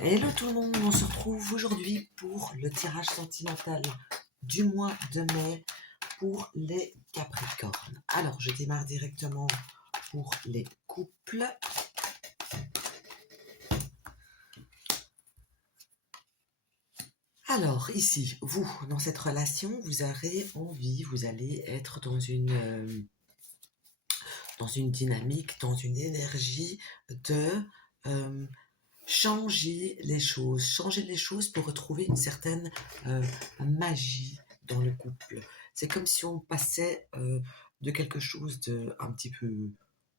Hello tout le monde, on se retrouve aujourd'hui pour le tirage sentimental du mois de mai pour les Capricornes. Alors, je démarre directement pour les couples. Alors, ici, vous, dans cette relation, vous aurez envie, vous allez être dans une dynamique, dans une énergie de euh, changer les choses pour retrouver une certaine magie dans le couple. C'est comme si on passait de quelque chose de un petit peu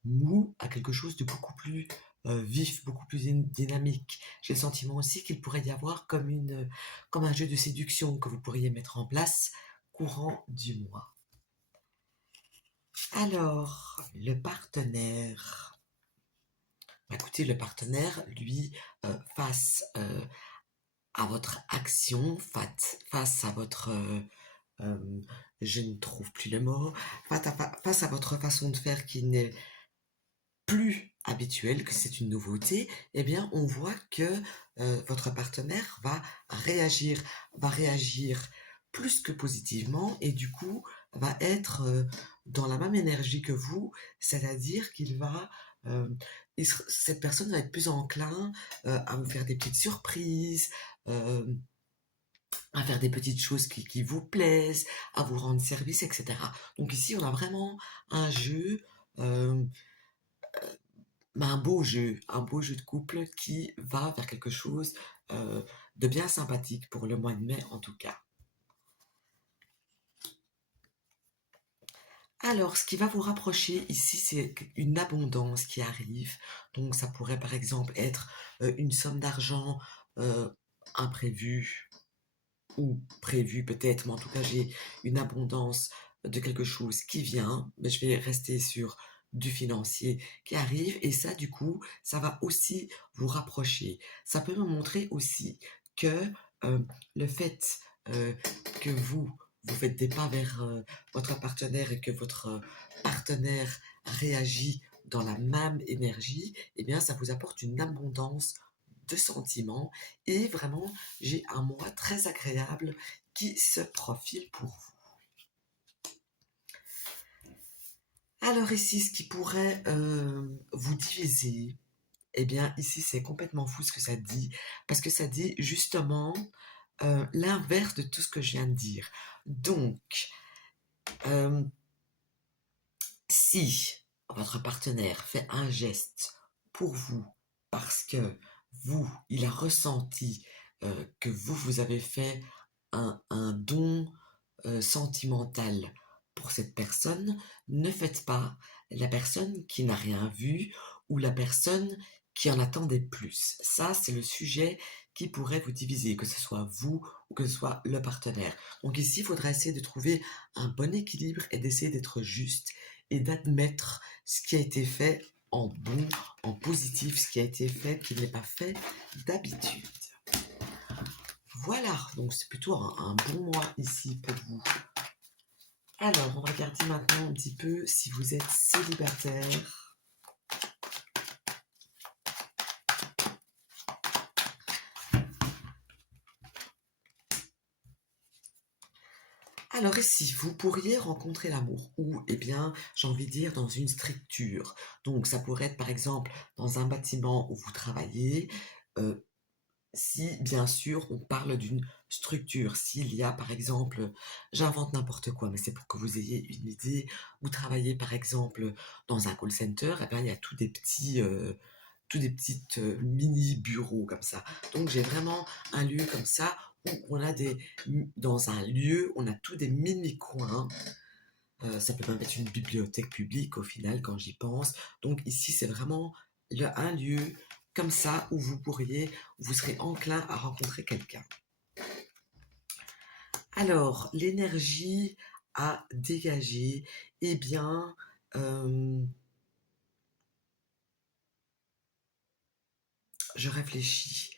mou à quelque chose de beaucoup plus vif, beaucoup plus dynamique. J'ai le sentiment aussi qu'il pourrait y avoir comme un jeu de séduction que vous pourriez mettre en place courant du mois. Alors, le partenaire. Bah, écoutez, le partenaire, lui, face à votre action, face à votre... je ne trouve plus le mot, face à votre façon de faire qui n'est plus habituelle, que c'est une nouveauté, eh bien, on voit que votre partenaire va réagir plus que positivement et du coup va être dans la même énergie que vous, c'est-à-dire euh, cette personne va être plus enclin à vous faire des petites surprises, euh, à faire des petites choses qui vous plaisent, à vous rendre service, etc. Donc ici, on a vraiment un jeu, euh, un beau jeu de couple qui va vers quelque chose euh, de bien sympathique pour le mois de mai en tout cas. Alors, ce qui va vous rapprocher ici, c'est une abondance qui arrive. Donc, ça pourrait par exemple être une somme d'argent euh, imprévue ou prévue peut-être, mais en tout cas, j'ai une abondance de quelque chose qui vient. Mais je vais rester sur du financier qui arrive et ça, du coup, ça va aussi vous rapprocher. Ça peut me montrer aussi que euh, le fait euh, que vous faites des pas vers votre partenaire et que votre partenaire réagit dans la même énergie, eh bien, ça vous apporte une abondance de sentiments et vraiment, j'ai un mois très agréable qui se profile pour vous. Alors ici, ce qui pourrait vous diviser, eh bien ici c'est complètement fou ce que ça dit, parce que ça dit justement l'inverse de tout ce que je viens de dire. Donc, euh, si votre partenaire fait un geste pour vous parce que il a ressenti que vous avez fait un don sentimental pour cette personne, ne faites pas la personne qui n'a rien vu ou la personne qui en attendait plus. Ça, c'est le sujet qui pourrait vous diviser, que ce soit vous ou que ce soit le partenaire. Donc ici, il faudra essayer de trouver un bon équilibre et d'essayer d'être juste et d'admettre ce qui a été fait en bon, en positif, ce qui a été fait qui n'est pas fait d'habitude. Voilà, donc c'est plutôt un bon mois ici pour vous. Alors, on va regarder maintenant un petit peu si vous êtes célibataire. Alors ici, vous pourriez rencontrer l'amour ou, eh bien, j'ai envie de dire, dans une structure. Donc, ça pourrait être, par exemple, dans un bâtiment où vous travaillez, euh, si, bien sûr, on parle d'une structure. S'il y a, par exemple, j'invente n'importe quoi, mais c'est pour que vous ayez une idée, vous travaillez, par exemple, dans un call center, eh bien, il y a tous des petites mini-bureaux comme ça. Donc, j'ai vraiment un lieu comme ça où dans un lieu, on a tous des mini-coins. Ça peut même être une bibliothèque publique au final quand j'y pense. Donc ici, c'est vraiment un lieu comme ça où vous serez enclin à rencontrer quelqu'un. Alors, l'énergie à dégager, eh bien, euh, je réfléchis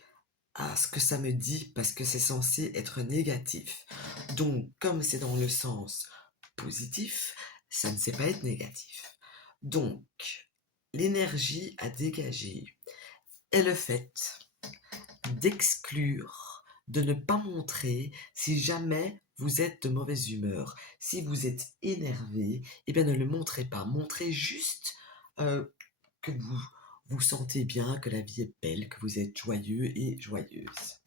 à ce que ça me dit parce que c'est censé être négatif. Donc, comme c'est dans le sens positif, ça ne sait pas être négatif. Donc, l'énergie à dégager est le fait d'exclure, de ne pas montrer si jamais vous êtes de mauvaise humeur. Si vous êtes énervé, eh bien ne le montrez pas. Montrez juste que vous vous sentez bien, que la vie est belle, que vous êtes joyeux et joyeuse.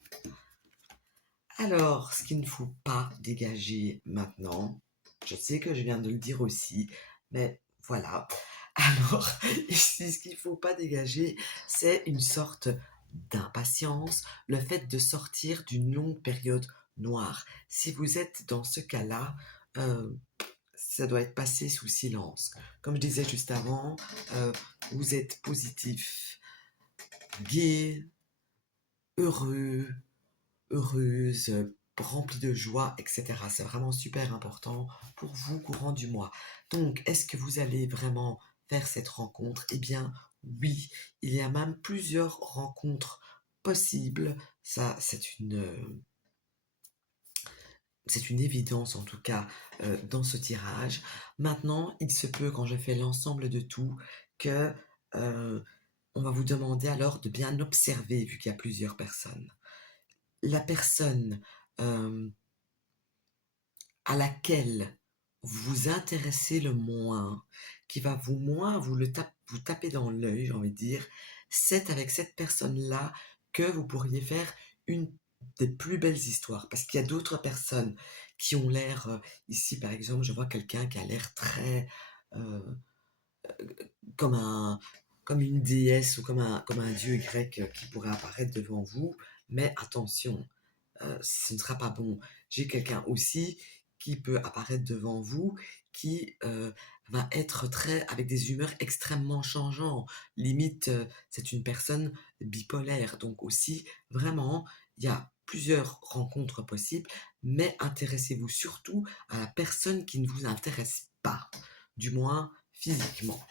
Alors, ce qu'il ne faut pas dégager maintenant, je sais que je viens de le dire aussi, mais voilà. Alors, ici, ce qu'il ne faut pas dégager, c'est une sorte d'impatience, le fait de sortir d'une longue période noire. Si vous êtes dans ce cas-là, euh, ça doit être passé sous silence. Comme je disais juste avant, vous êtes positif, gai, heureux, heureuse, remplie de joie, etc. C'est vraiment super important pour vous courant du mois. Donc, est-ce que vous allez vraiment faire cette rencontre? Eh bien, oui, il y a même plusieurs rencontres possibles. Ça, c'est une évidence en tout cas dans ce tirage. Maintenant, il se peut, quand je fais l'ensemble de tout, que on va vous demander alors de bien observer, vu qu'il y a plusieurs personnes. La personne à laquelle vous vous intéressez le moins, qui va vous moins vous taper dans l'œil, j'ai envie de dire, c'est avec cette personne-là que vous pourriez faire une des plus belles histoires. Parce qu'il y a d'autres personnes qui ont l'air, ici par exemple, je vois quelqu'un qui a l'air très euh, comme comme une déesse ou comme un dieu grec qui pourrait apparaître devant vous. Mais attention, ce ne sera pas bon. J'ai quelqu'un aussi qui peut apparaître devant vous, qui va être très avec des humeurs extrêmement changeantes. Limite, c'est une personne bipolaire. Donc aussi, vraiment, il y a plusieurs rencontres possibles, mais intéressez-vous surtout à la personne qui ne vous intéresse pas, du moins physiquement.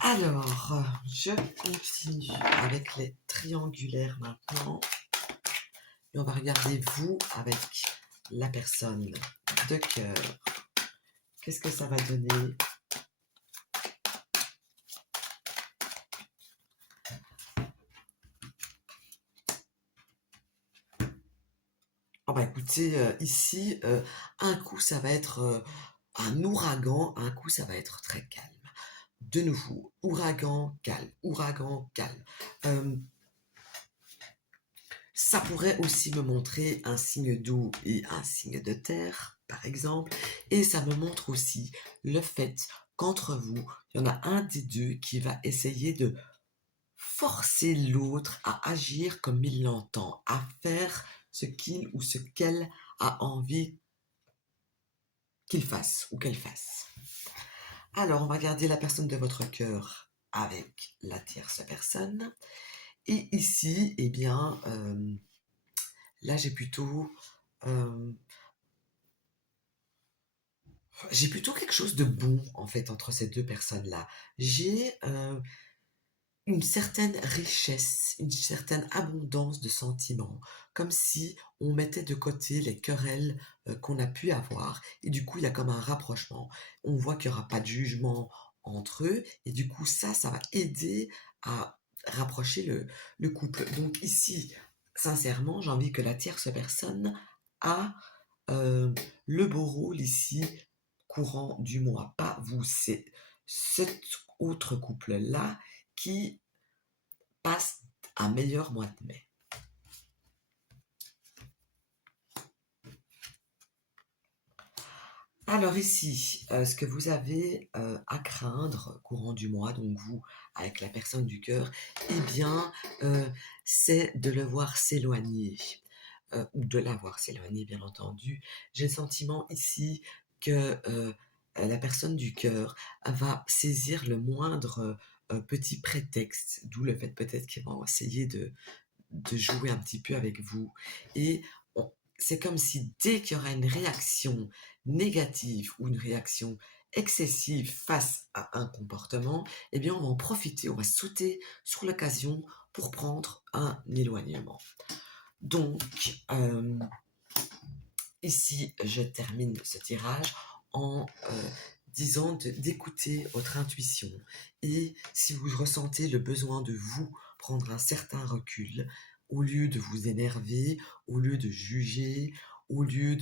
Alors, je continue avec les triangulaires maintenant. Et on va regarder vous avec la personne de cœur. Qu'est-ce que ça va donner? Oh bah écoutez, ici, un coup ça va être un ouragan, un coup ça va être très calme. De nouveau, ouragan, calme, ouragan, calme. Ça pourrait aussi me montrer un signe d'eau et un signe de terre, par exemple. Et ça me montre aussi le fait qu'entre vous, il y en a un des deux qui va essayer de forcer l'autre à agir comme il l'entend, à faire ce qu'il ou ce qu'elle a envie qu'il fasse ou qu'elle fasse. Alors, on va garder la personne de votre cœur avec la tierce personne. Et ici, eh bien, là, euh, j'ai plutôt quelque chose de bon, en fait, entre ces deux personnes-là. J'ai une certaine richesse, une certaine abondance de sentiments, comme si on mettait de côté les querelles qu'on a pu avoir, et du coup il y a comme un rapprochement. On voit qu'il n'y aura pas de jugement entre eux, et du coup ça va aider à rapprocher le couple. Donc ici, sincèrement, j'ai envie que la tierce personne a le beau rôle ici, courant du mois, pas vous, c'est cet autre couple-là qui passe un meilleur mois de mai. Alors ici, ce que vous avez à craindre courant du mois, donc vous avec la personne du cœur, eh bien, c'est de le voir s'éloigner, ou de la voir s'éloigner, bien entendu. J'ai le sentiment ici que la personne du cœur va saisir le moindre petit prétexte, d'où le fait peut-être qu'ils vont essayer de jouer un petit peu avec vous. Et c'est comme si dès qu'il y aura une réaction négative ou une réaction excessive face à un comportement, eh bien on va en profiter, on va sauter sur l'occasion pour prendre un éloignement. Donc, ici, je termine ce tirage en d'écouter votre intuition. Et si vous ressentez le besoin de vous prendre un certain recul, au lieu de vous énerver, au lieu de juger, au lieu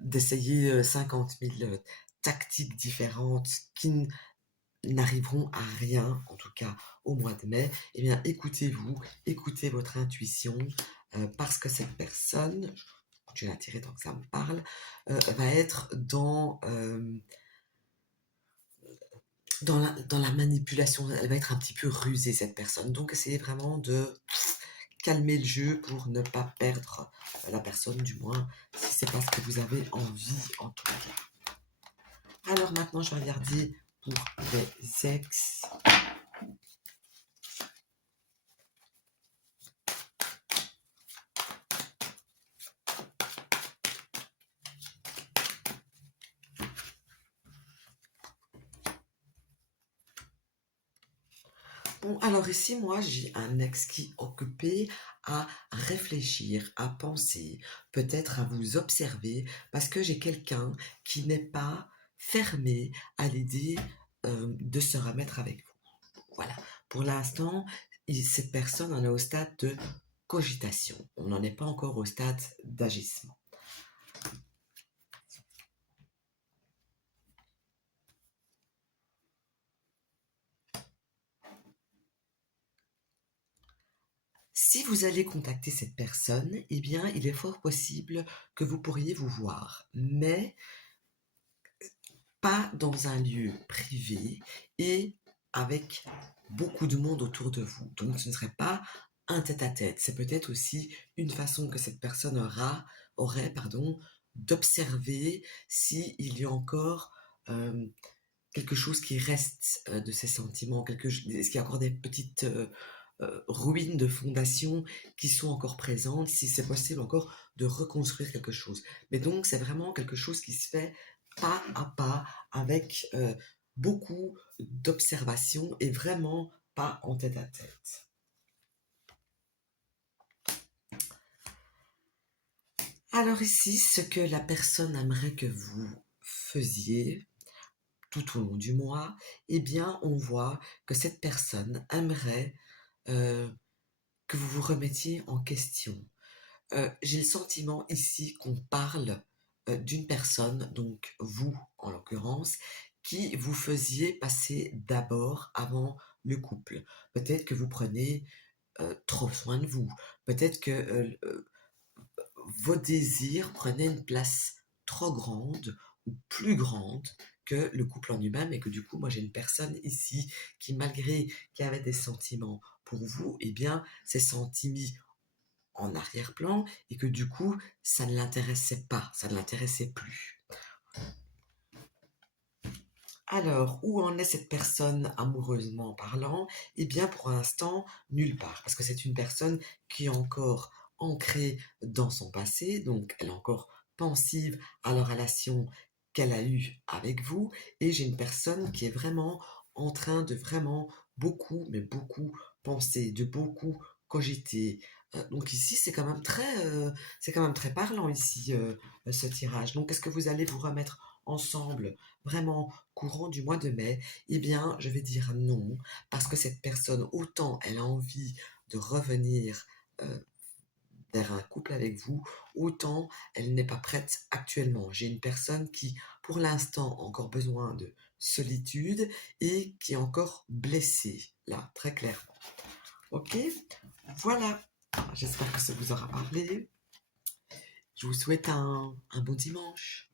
d'essayer 50 000 tactiques différentes qui n'arriveront à rien, en tout cas au mois de mai, eh bien écoutez-vous, écoutez votre intuition, parce que cette personne, je vais la tirer tant que ça me parle, va être dans la manipulation, elle va être un petit peu rusée cette personne. Donc essayez vraiment de calmer le jeu pour ne pas perdre la personne, du moins si c'est pas ce que vous avez envie en tout cas. Alors maintenant je vais regarder pour les ex. Bon, alors ici, moi, j'ai un ex qui est occupé à réfléchir, à penser, peut-être à vous observer, parce que j'ai quelqu'un qui n'est pas fermé à l'idée de se remettre avec vous. Voilà. Pour l'instant, cette personne en est au stade de cogitation. On n'en est pas encore au stade d'agissement. Si vous allez contacter cette personne, eh bien, il est fort possible que vous pourriez vous voir, mais pas dans un lieu privé et avec beaucoup de monde autour de vous. Donc ce ne serait pas un tête-à-tête. C'est peut-être aussi une façon que cette personne aurait d'observer s'il y a encore quelque chose qui reste de ses sentiments, est-ce qu'il y a encore des petites ruines de fondation qui sont encore présentes, si c'est possible encore de reconstruire quelque chose. Mais donc c'est vraiment quelque chose qui se fait pas à pas, avec beaucoup d'observation et vraiment pas en tête à tête. Alors ici, ce que la personne aimerait que vous faisiez tout au long du mois, eh bien, on voit que cette personne aimerait euh, que vous vous remettiez en question. J'ai le sentiment ici qu'on parle d'une personne, donc vous en l'occurrence, qui vous faisiez passer d'abord avant le couple. Peut-être que vous prenez trop soin de vous. Peut-être que vos désirs prenaient une place trop grande ou plus grande que le couple en lui-même, et que du coup, moi j'ai une personne ici qui, malgré qui avait des sentiments pour vous, eh bien, s'est sentie mise en arrière-plan et que du coup, ça ne l'intéressait pas, ça ne l'intéressait plus. Alors, où en est cette personne amoureusement parlant? Eh bien, pour l'instant, nulle part, parce que c'est une personne qui est encore ancrée dans son passé, donc elle est encore pensive à la relation qu'elle a eue avec vous, et j'ai une personne qui est vraiment en train de vraiment beaucoup, mais beaucoup penser, de beaucoup cogiter. Donc ici, c'est quand même très parlant ici, ce tirage. Donc, est-ce que vous allez vous remettre ensemble vraiment courant du mois de mai? Eh bien, je vais dire non, parce que cette personne, autant elle a envie de revenir euh, vers un couple avec vous, autant elle n'est pas prête actuellement. J'ai une personne qui, pour l'instant, a encore besoin de solitude et qui est encore blessée, là, très clairement. Ok? Voilà. J'espère que ça vous aura parlé. Je vous souhaite un bon dimanche.